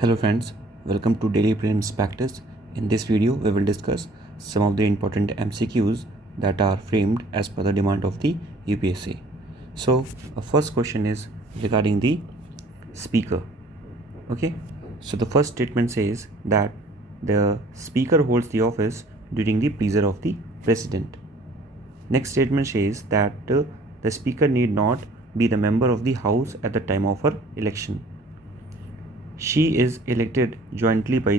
Hello friends, welcome to Daily Prelims Practice. In this video, we will discuss some of the important MCQs that are framed as per the demand of the UPSC. So, our first question is regarding the speaker. Okay, so the first statement says that the speaker holds the office during the pleasure of the president. Next statement says that the speaker need not be the member of the house at the time of her election. She is elected jointly by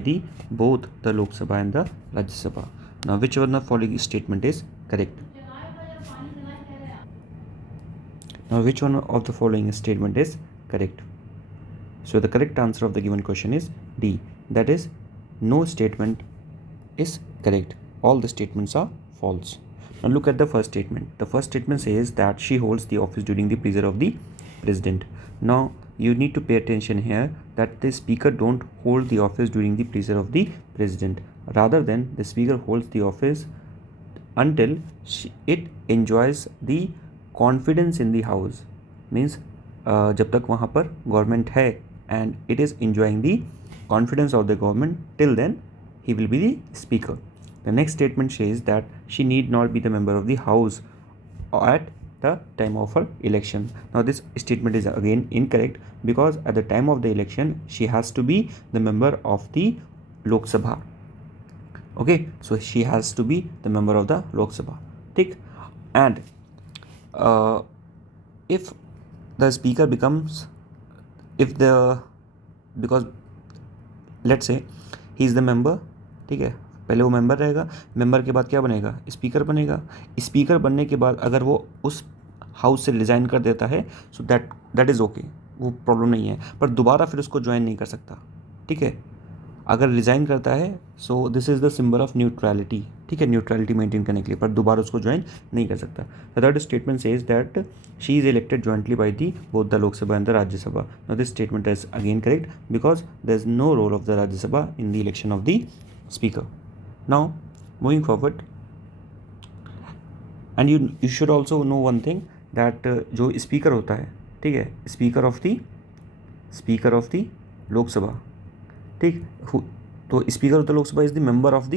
both the Lok Sabha and the Rajya Sabha. Now, which one of the following statement is correct? Now, which one of the following statement is correct? So, the correct answer of the given question is D. That is, no statement is correct. All the statements are false. Now, look at the first statement. The first statement says that she holds the office during the pleasure of the president. Now, you need to pay attention here that the speaker don't hold the office during the pleasure of the president. Rather than the speaker holds the office until it enjoys the confidence in the house. Means जब तक वहाँ पर गवर्नमेंट है and it is enjoying the confidence of the government, till then he will be the speaker. The next statement says that she need not be the member of the house at the time of her election. Now this statement is again incorrect because at the time of the election she has to be the member of the Lok Sabha. Okay, so she has to be the member of the Lok Sabha. ठीक. And if the speaker becomes, because let's say he is the member, ठीक है, पहले वो मेंबर रहेगा, मेंबर के बाद क्या बनेगा, स्पीकर बनेगा. स्पीकर बनने के बाद अगर वो उस हाउस से रिज़ाइन कर देता है सो दैट इज़ ओके, वो प्रॉब्लम नहीं है, पर दोबारा फिर उसको ज्वाइन नहीं कर सकता. ठीक है, अगर रिज़ाइन करता है so this is the symbol of neutrality. ठीक है, न्यूट्रलिटी मेंटेन करने के लिए, पर दोबारा उसको ज्वाइन नहीं कर सकता. The third statement says that she is elected jointly by the both the Lok Sabha and the Rajya Sabha. Now this statement is again correct because there is no role of the Rajya Sabha in the election of the speaker. Now, moving forward, and you should also know one thing that जो स्पीकर होता है, ठीक है, speaker of the Lok सभा, ठीक, तो speaker of the Lok सभा is the member of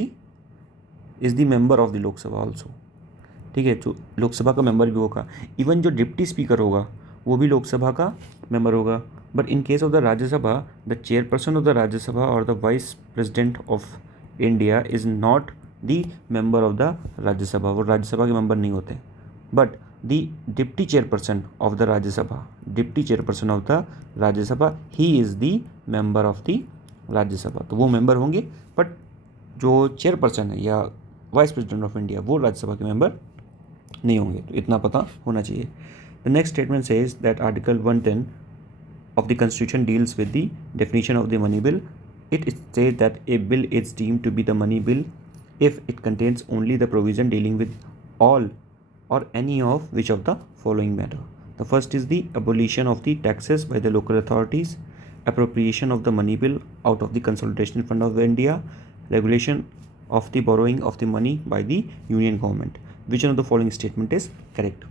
the Lok सभा ऑल्सो. ठीक है, जो लोकसभा का मेंबर भी होगा. इवन जो डिप्टी स्पीकर होगा वो भी लोकसभा का मेंबर होगा. But in case of the Rajya Sabha, the chairperson of the Rajya Sabha और the vice president of India is not the member of the Rajya Sabha. वो राज्यसभा के मेंबर नहीं होते. But the deputy chairperson of the Rajya Sabha he is the member of the Rajya Sabha. तो वो मेंबर होंगे, बट जो चेयरपर्सन है या वाइस प्रेसिडेंट ऑफ इंडिया वो राज्यसभा के मेंबर नहीं होंगे. तो इतना पता होना चाहिए. The next statement says that article 110 of the constitution deals with the definition of the money bill. It says that a bill is deemed to be the money bill if it contains only the provision dealing with all or any of which of the following matter. The first is the abolition of the taxes by the local authorities, appropriation of the money bill out of the consolidation fund of India, regulation of the borrowing of the money by the union government. Which one of the following statement is correct?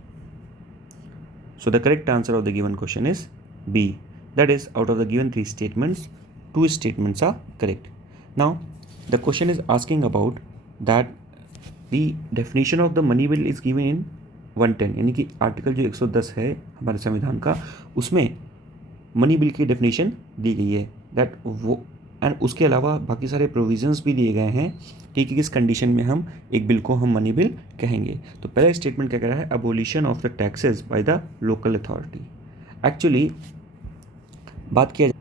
So the correct answer of the given question is B. That is, out of the given 3 statements, 2 statements are correct. Now, the question is asking about that the definition of the money bill is given in 110, यानी कि आर्टिकल जो 110 है हमारे संविधान का, उसमें money bill की डेफिनेशन दी गई है. दैट वो एंड उसके अलावा बाकी सारे प्रोविजंस भी दिए गए हैं कि किस कंडीशन में हम एक बिल को हम मनी बिल कहेंगे. तो पहला स्टेटमेंट क्या कह रहा है, abolition of the taxes bye the local authority. Actually बात किया जाए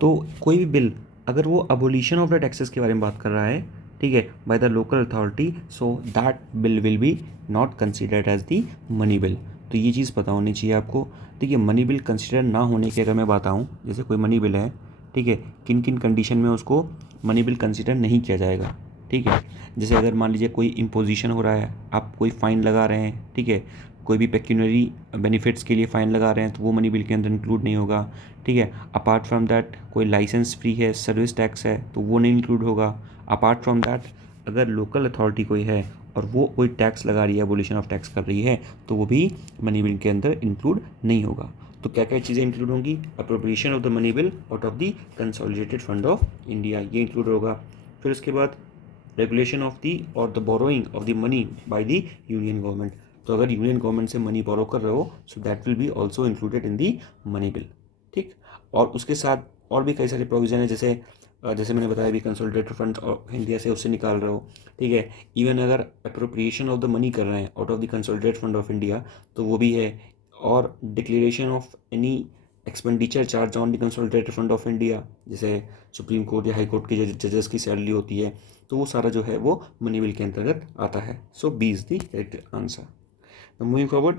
तो कोई भी बिल अगर वो अबोलिशन ऑफ द टैक्सेस के बारे में बात कर रहा है, ठीक है, by the local authority, so that bill will be not considered as the money bill. तो ये चीज़ पता होनी चाहिए आपको. ठीक है, मनी बिल कंसिडर ना होने की अगर मैं बताऊँ, जैसे कोई मनी बिल है, ठीक है, किन किन कंडीशन में उसको मनी बिल कंसिडर नहीं किया जाएगा. ठीक है, जैसे अगर मान लीजिए कोई इम्पोजिशन हो रहा है, आप कोई फ़ाइन लगा रहे हैं, ठीक है, कोई भी पेक्यूनरी बेनिफिट्स के लिए फ़ाइन लगा रहे हैं तो वो मनी बिल के अंदर इंक्लूड नहीं होगा. ठीक है, अपार्ट फ्रॉम दैट कोई लाइसेंस फ्री है, सर्विस टैक्स है, तो वो नहीं इंक्लूड होगा. अपार्ट फ्रॉम दैट अगर लोकल अथॉरिटी कोई है और वो कोई टैक्स लगा रही है, एबोलिशन ऑफ टैक्स कर रही है, तो वो भी मनी बिल के अंदर इंक्लूड नहीं होगा. तो क्या क्या चीज़ें इंक्लूड होंगी? Appropriation of the money bill out of the consolidated fund of India, ये इंक्लूड होगा। फिर उसके बाद रेगुलेशन ऑफ दी और the borrowing of the money by the union government, तो अगर यूनियन गवर्नमेंट से मनी बोरो कर रहे हो so that will be also included in the money bill, ठीक। और उसके साथ और भी कई सारे प्रोविजन है, जैसे मैंने बताया भी कंसोलिडेटेड फंड ऑफ इंडिया से उससे निकाल रहे हो, ठीक है। इवन अगर अप्रोप्रिएशन ऑफ द मनी कर रहे हैं out of the consolidated fund of India तो वो भी है। और declaration of any expenditure charge on the consolidated fund of India, जैसे सुप्रीम कोर्ट या हाई कोर्ट के जजेस की सैलरी होती है, तो वो सारा जो है वो मनी बिल के अंतर्गत आता है। So B is the correct answer. Moving forward,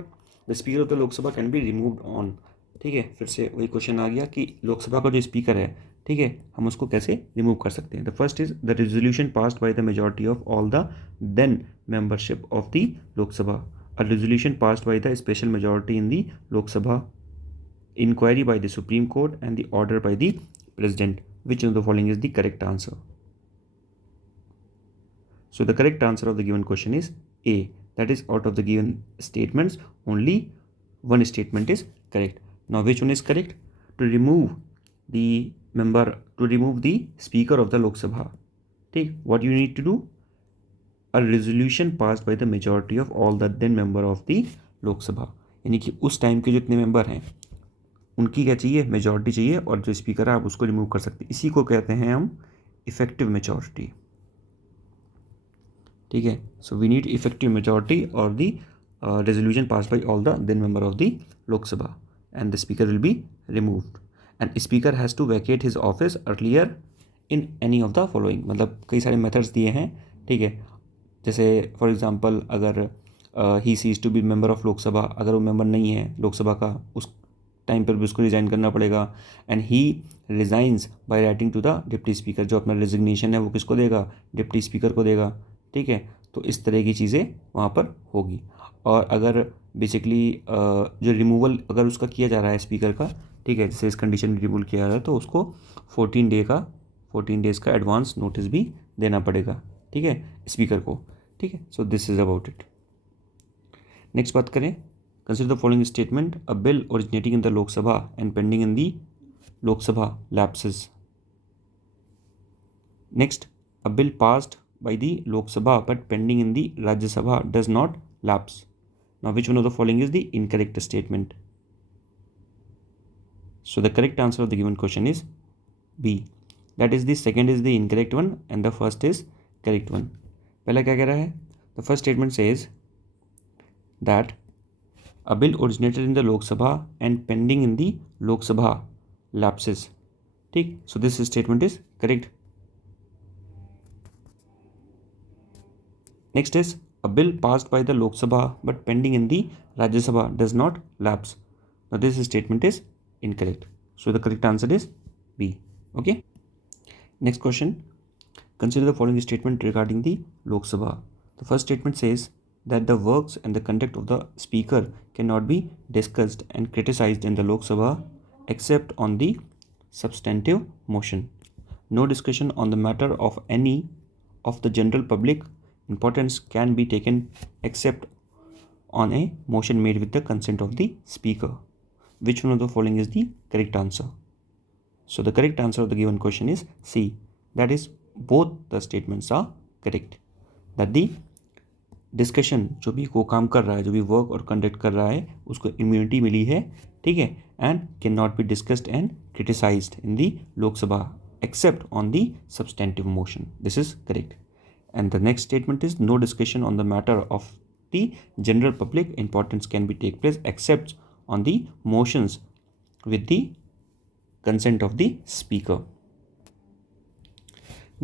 the speaker of the Lok Sabha can be removed on, ठीक है। फिर से वही क्वेश्चन आ गया कि लोकसभा का जो स्पीकर है, ठीक है, हम उसको कैसे रिमूव कर सकते हैं। The first is the resolution passed by the majority of all the then membership of the Lok Sabha, a resolution passed by the special majority in the Lok Sabha, inquiry by the Supreme Court and the order by the President. Which of the following is the correct answer? So the correct answer of the given question is A. That is, out of the given statements, only one statement is correct. Now which one is correct? To remove the Speaker of the Lok Sabha. Take what you need to do? A resolution passed by the majority of all the then member of the Lok Sabha. यानी कि उस टाइम के जितने मेंबर हैं उनकी क्या चाहिए? मेजॉरिटी चाहिए, और जो स्पीकर है आप उसको रिमूव कर सकते हैं। इसी को कहते हैं हम इफेक्टिव मेजॉरिटी, ठीक है। So we need effective majority और the resolution pass by all the then member of the Lok Sabha and the speaker will be removed and speaker has to vacate his office earlier in any of the following. मतलब कई सारे मेथड्स दिए हैं, ठीक है। जैसे for example अगर he ceases to be member of Lok Sabha, अगर वो मेंबर नहीं है लोकसभा का उस टाइम पर भी उसको रिज़ाइन करना पड़ेगा। And he resigns by writing to the deputy speaker, जो अपना रिजिग्नेशन है वो किसको देगा? डिप्टी स्पीकर को देगा, ठीक है। तो इस तरह की चीज़ें वहाँ पर होगी। और अगर बेसिकली जो रिमूवल अगर उसका किया जा रहा है स्पीकर का, ठीक है, जैसे इस कंडीशन में रिमूवल किया जा रहा है तो उसको 14 डेज़ का एडवांस नोटिस भी देना पड़ेगा, ठीक है, स्पीकर को, ठीक है। So this is about it. Next बात करें, consider the following statement: a bill originating in the Lok Sabha and pending in the Lok Sabha lapses. Next, a bill passed by the Lok Sabha but pending in the Rajya Sabha does not lapse. Now which one of the following is the incorrect statement? So the correct answer of the given question is B. That is, the second is the incorrect one and the first is correct one. पहला क्या कह रहा है? The first statement says that a bill originated in the Lok Sabha and pending in the Lok Sabha lapses, ठीक। So this statement is correct. Next is a bill passed by the Lok Sabha but pending in the Rajya Sabha does not lapse. Now this statement is incorrect. So the correct answer is B. Okay. Next question. Consider the following statement regarding the Lok Sabha. The first statement says that the works and the conduct of the speaker cannot be discussed and criticized in the Lok Sabha except on the substantive motion. No discussion on the matter of any of the general public importance can be taken except on a motion made with the consent of the speaker. Which one of the following is the correct answer? So the correct answer of the given question is C. That is, both the statements are correct. That the discussion जो भी को काम कर रहा है, जो भी वर्क और कंडक्ट कर रहा है, उसको इम्यूनिटी मिली है, ठीक है, and can not be discussed and criticised in the Lok Sabha except on the substantive motion. This is correct. And the next statement is no discussion on the matter of the general public importance can be take place except on the motions with the consent of the speaker.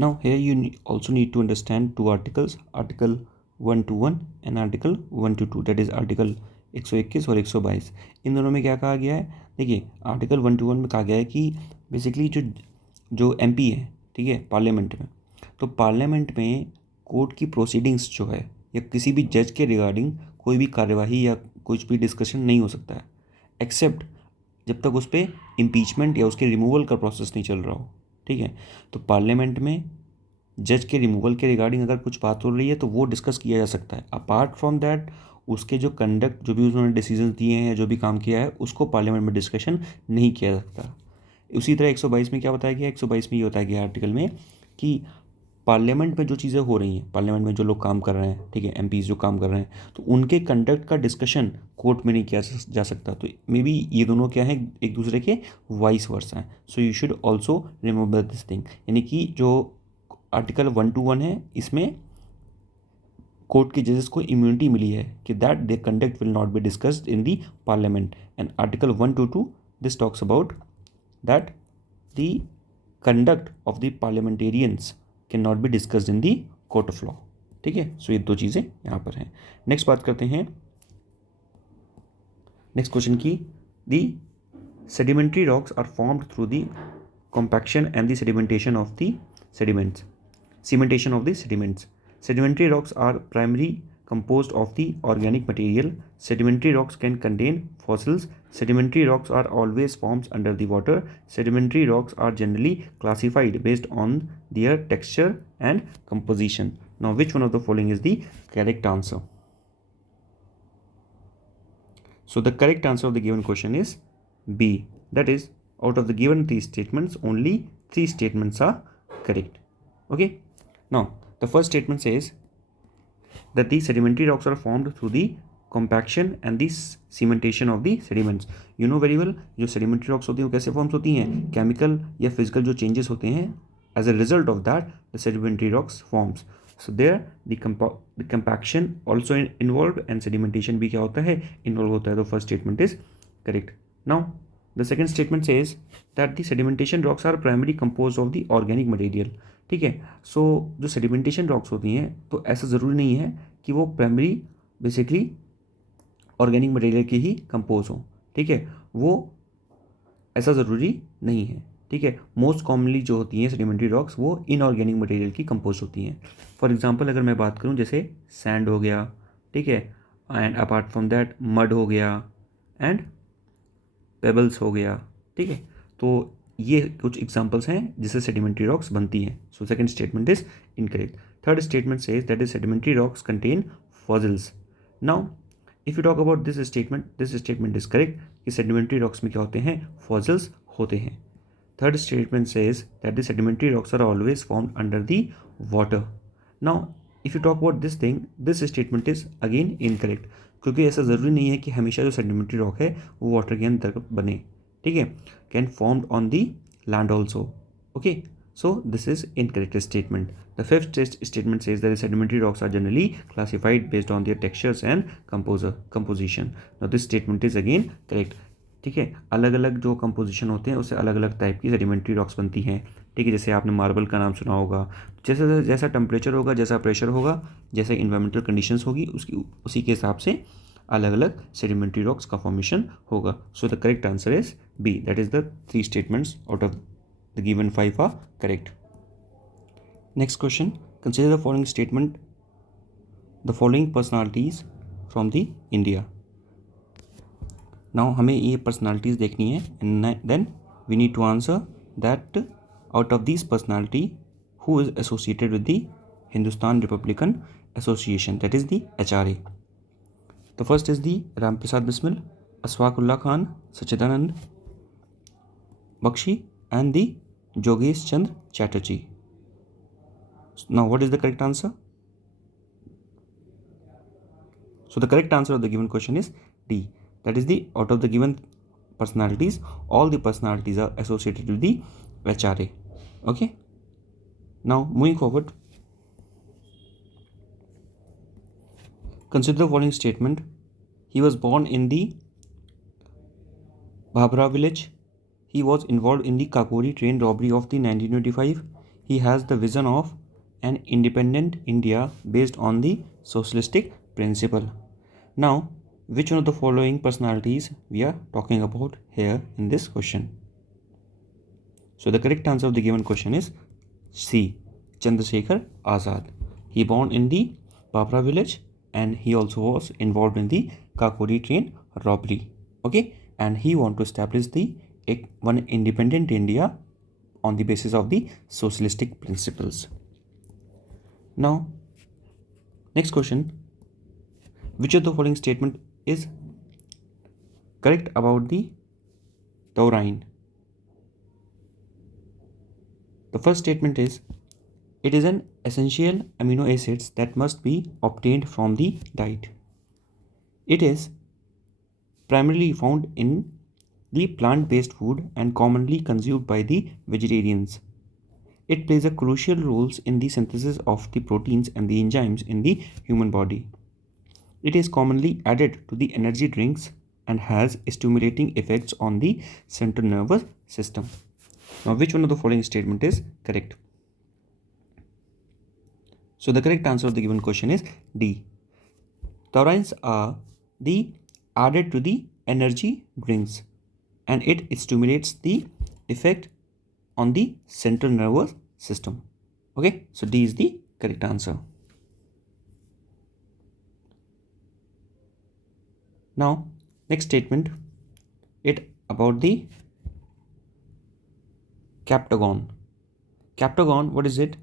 Now here you also need to understand two articles, article 121 and article 122, that is article 121 और 122. इन दोनों में क्या कहा गया है? देखिए, आर्टिकल 121 में कहा गया है कि बेसिकली जो एमपी है, ठीक है, पार्लियामेंट में, तो पार्लियामेंट में कोर्ट की प्रोसीडिंग्स जो है या किसी भी जज के रिगार्डिंग कोई भी कार्यवाही या कुछ भी डिस्कशन नहीं हो सकता है एक्सेप्ट जब तक उस पर इम्पीचमेंट या उसके रिमूवल का प्रोसेस नहीं चल रहा हो, ठीक है। तो पार्लियामेंट में जज के रिमूवल के रिगार्डिंग अगर कुछ बात हो रही है तो वो डिस्कस किया जा सकता है। अपार्ट फ्रॉम दैट उसके जो कंडक्ट, जो भी उन्होंने डिसीजन दिए हैं या जो भी काम किया है, उसको पार्लियामेंट में डिस्कशन नहीं किया जा सकता। उसी तरह 122 में क्या बताया गया, 122 में ये बताया गया आर्टिकल में कि पार्लियामेंट में जो चीज़ें हो रही हैं, पार्लियामेंट में जो लोग काम कर रहे हैं, ठीक है, एमपीज जो काम कर रहे हैं, तो उनके कंडक्ट का डिस्कशन कोर्ट में नहीं किया जा सकता। तो मे बी ये दोनों क्या है, एक दूसरे के वाइस वर्सा हैं। So you should also remember this thing, यानी कि जो आर्टिकल 121 है, इसमें कोर्ट के जजेस को इम्यूनिटी मिली है कि that they conduct will not be discussed in the parliament. And article 122 this talks about that the conduct of the parliamentarians can not be discussed in the court of law. ठीक है, सो ये दो चीज़ें यहाँ पर हैं। नेक्स्ट बात करते हैं नेक्स्ट क्वेश्चन की। The sedimentary rocks are formed through the compaction and the sedimentation of the sediments. Cementation of the sediments. Sedimentary rocks are primarily composed of the organic material. Sedimentary rocks can contain fossils. Sedimentary rocks are always formed under the water. Sedimentary rocks are generally classified based on their texture and composition. Now, which one of the following is the correct answer? So, the correct answer of the given question is B. That is, out of the given 3 statements, only 3 statements are correct. Okay. Now, the first statement says that the sedimentary rocks are formed through the compaction and the cementation of the sediments. You know very well, जो sedimentary rocks होती हैं वो कैसे forms होती हैं, chemical या physical जो changes होते हैं, as a result of that the sedimentary rocks forms. So there the compaction also involved and sedimentation भी क्या होता है, involved होता है। तो first statement is correct. Now the second statement says that the sedimentation rocks are primarily composed of the organic material. ठीक है, सो जो sedimentation rocks होती हैं तो ऐसा ज़रूरी नहीं है कि वो प्राइमरी बेसिकली ऑर्गेनिक मटेरियल की ही कंपोज हो। ठीक है, वो ऐसा ज़रूरी नहीं है। ठीक है, मोस्ट कॉमनली जो होती हैं सेडिमेंट्री रॉक्स वो इनऑर्गेनिक मटेरियल की कंपोज होती हैं। फॉर एग्जांपल अगर मैं बात करूं, जैसे सैंड हो गया, ठीक है, and apart from that mud हो गया एंड पेबल्स हो गया। ठीक है, तो ये कुछ एग्जांपल्स हैं जिससे सेडिमेंट्री रॉक्स बनती हैं। So second statement is incorrect. Third statement says that is sedimentary rocks contain fossils. Now if you talk about this statement is correct कि सेडिमेंट्री रॉक्स में क्या होते हैं, फॉसिल्स होते हैं। Third statement says that the sedimentary rocks are always formed under the water. Now if you talk about this thing, this statement is again incorrect, क्योंकि ऐसा ज़रूरी नहीं है कि हमेशा जो सेडिमेंट्री रॉक है वो वाटर के अंदर बने। ठीक है, can formed on the land also. Okay, so this is incorrect statement. The fifth statement says that sedimentary rocks are generally classified based on their textures and composition. Now this statement is again correct. ठीक है, अलग अलग जो कंपोजिशन होते हैं उससे अलग अलग टाइप की सेडिमेंट्री रॉक्स बनती हैं। ठीक है, जैसे आपने मार्बल का नाम सुना होगा, जैसे जैसा टेम्परेचर होगा, जैसा प्रेशर होगा, जैसे इन्वायरमेंटल कंडीशंस होगी, उसी के हिसाब से अलग अलग सेडिमेंट्री रॉक्स का फॉर्मेशन होगा। So the correct answer is B, that is the 3 statements out of the given 5 are correct. Next question, consider the following statement, the following personalities from the India. नाउ हमें ये personalities देखनी है and then we need to answer that out of this personality who is associated with the Hindustan Republican Association, that is the HRA। The first is the Ram Prasad Bismil, Ashfaq Ullah Khan, Sachidanand Bakshi, and the Jogesh Chandra Chatterjee. Now, what is the correct answer? So, the correct answer of the given question is D. That is the out of the given personalities, all the personalities are associated with the HRA. Okay. Now, moving forward, consider the following statement. He was born in the Bhabra village. He was involved in the Kakori train robbery of the 1925. He has the vision of an independent India based on the socialistic principle. Now, which one of the following personalities we are talking about here in this question? So, the correct answer of the given question is C. Chandrasekhar Azad. He born in the Bhabra village and he also was involved in the Kakori train robbery. Okay, and he want to establish the one independent India on the basis of the socialistic principles. Now, next question: which of the following statement is correct about the taurine? The first statement is, it is an essential amino acids that must be obtained from the diet. It is primarily found in the plant-based food and commonly consumed by the vegetarians. It plays a crucial role in the synthesis of the proteins and the enzymes in the human body. It is commonly added to the energy drinks and has stimulating effects on the central nervous system. Now, which one of the following statement is correct? So, the correct answer of the given question is D. Taurines are the added to the energy drinks and it stimulates the effect on the central nervous system. Okay, so D is the correct answer. Now, next statement, it about the Captagon. Captagon, what is it?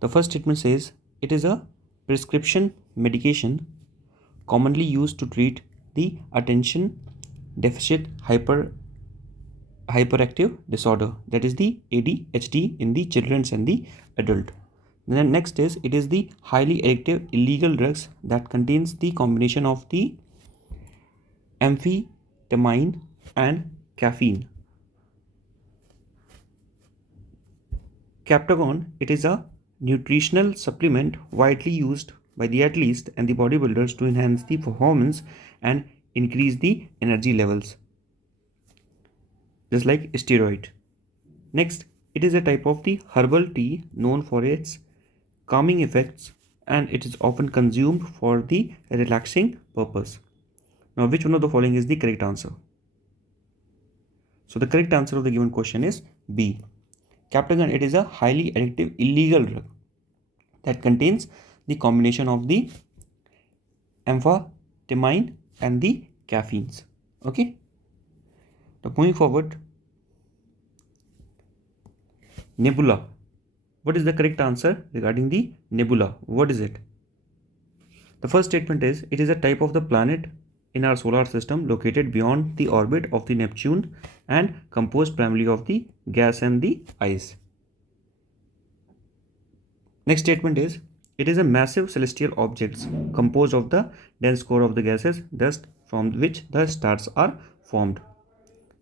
The first statement says it is a prescription medication commonly used to treat the attention deficit hyperactive disorder, that is the ADHD, in the children and the adult. Then next is, it is the highly addictive illegal drugs that contains the combination of the amphetamine and caffeine. Captagon, it is a nutritional supplement widely used by the athletes and the bodybuilders to enhance the performance and increase the energy levels, just like steroid. Next, it is a type of the herbal tea known for its calming effects and it is often consumed for the relaxing purpose. Now, which one of the following is the correct answer? So, the correct answer of the given question is B. Captagon, it is a highly addictive illegal drug that contains the combination of the amphetamine and the caffeines. Okay. Now, moving forward, nebula. What is the correct answer regarding the nebula? What is it? The first statement is, it is a type of the planet in our solar system located beyond the orbit of the Neptune and composed primarily of the gas and the ice. Next statement is, it is a massive celestial object composed of the dense core of the gases, dust, from which the stars are formed.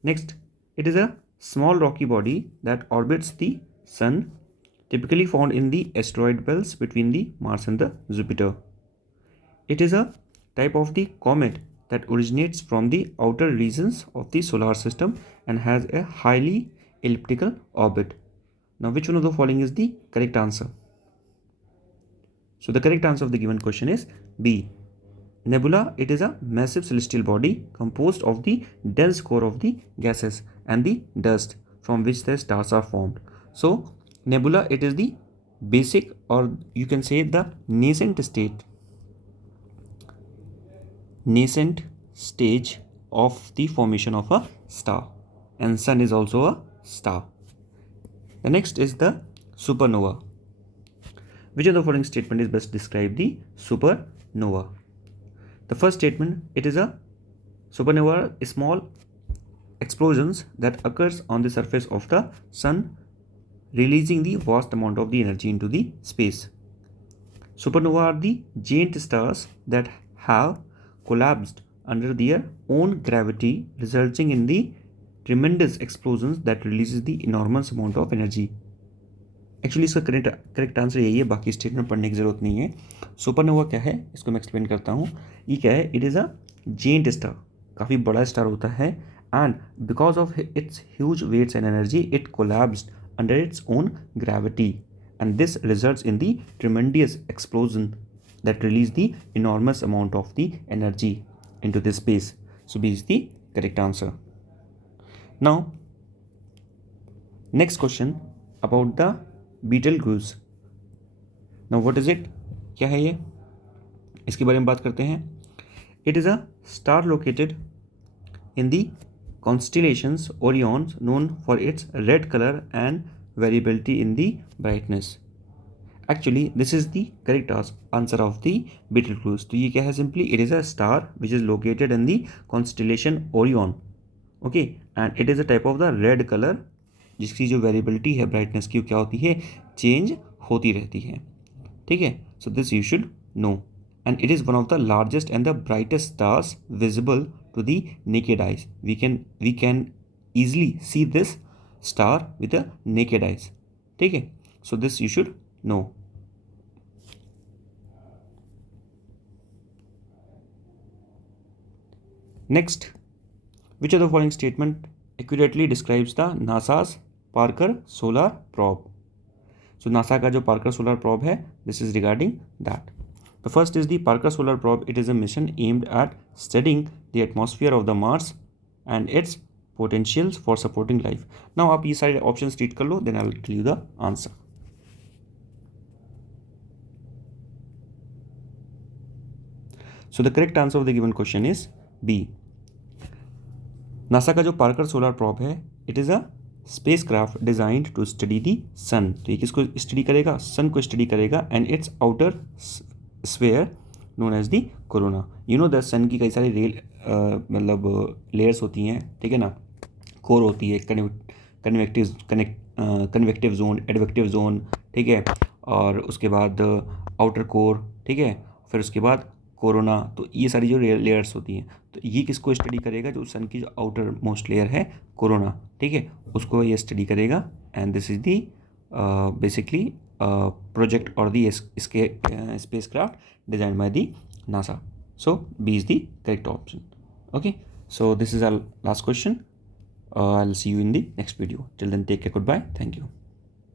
Next, it is a small rocky body that orbits the Sun, typically found in the asteroid belts between the Mars and the Jupiter. It is a type of the comet that originates from the outer regions of the solar system and has a highly elliptical orbit. Now, which one of the following is the correct answer? So, the correct answer of the given question is B. Nebula, it is a massive celestial body composed of the dense core of the gases and the dust from which the stars are formed. So, nebula, it is the basic, or you can say the nascent stage of the formation of a star, and Sun is also a star. The next is the supernova. Which of the following statement is best describe the supernova? The first statement, it is a supernova, small explosions that occurs on the surface of the Sun, releasing the vast amount of the energy into the space. Supernova are the giant stars that have collapsed under their own gravity, resulting in the tremendous explosions that releases the enormous amount of energy. Actually इसका correct answer यही है, बाकी स्टेटमेंट पढ़ने की ज़रूरत नहीं है. सुपरनोवा क्या है इसको मैं एक्सप्लेन करता हूँ. ये क्या है? It is a giant star, काफ़ी बड़ा स्टार होता है, and because of its huge weights and energy it collapsed under its own gravity, and this results in the tremendous explosion that release the enormous amount of the energy into the space. So B is the correct answer. Now, next question about the Betelgeuse. Now what is it? क्या है ये? इसके बारे में बात करते हैं. It is a star located in the constellations Orion, known for its red color and variability in the brightness. Actually this is the correct answer of the Betelgeuse. तो ये क्या है, simply it is a star which is located in the constellation Orion, okay, and it is a type of the red colour जिसकी जो वेरिएबिलिटी है ब्राइटनेस की क्या होती है, चेंज होती रहती है, ठीक है। So this you should know, and it is one of the largest and the brightest stars visible to the naked eyes. We can easily see this star with the naked eyes, ठीक है। So this you should no. Next, which of the following statement accurately describes the NASA's Parker Solar Probe? So NASA का जो Parker Solar Probe है, this is regarding that. The first is the Parker Solar Probe. It is a mission aimed at studying the atmosphere of the Mars and its potentials for supporting life. Now आप ये सारे options read कर लो, then I will tell you the answer. So the correct answer of the given question is B. NASA का जो Parker solar probe है, it is a spacecraft designed to study the sun. तो ये किसको study करेगा, sun को study करेगा, and its outer sphere known as the corona. You know the sun की कई सारी मतलब लेयर्स होती हैं, ठीक है ना। कोर होती है, कन्वेक्टिव जोन, एडवेक्टिव जोन, ठीक है, और उसके बाद आउटर कोर, ठीक है, फिर उसके बाद कोरोना। तो ये सारी जो लेयर्स होती हैं, तो ये किसको स्टडी करेगा, जो सन की जो आउटर मोस्ट लेयर है कोरोना, ठीक है, उसको ये स्टडी करेगा। And this is the basically project और दी इसके spacecraft designed by the NASA. So B is the correct option. Okay, so this is our last question. I'll see you in the next video. Till then, take care. Goodbye. Thank you.